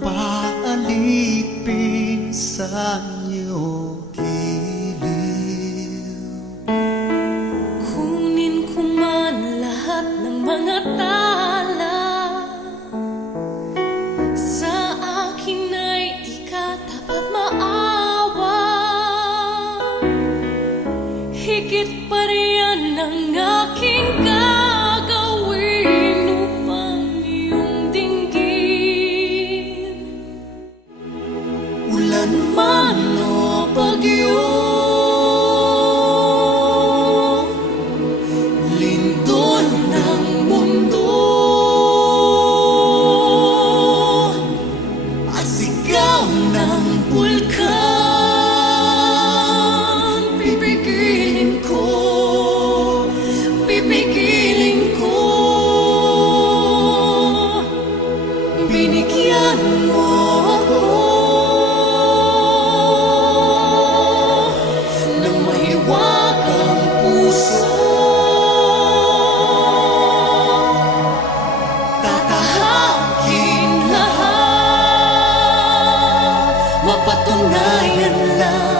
magpaalipin sa inyo giliw. Kunin ko man lahat ng mga tala, sa akin ay di ka dapat maawa. Higit pa riyan ang aking gagawin upang iyong dinggin. Ulan man o bagyo, lindol ng mundo, at sigaw ng bulkan, pipigilin ko, pipigilin ko. Binigyan mo ako ng mahiwagang puso, tatahakin lahat, mapatunayan lang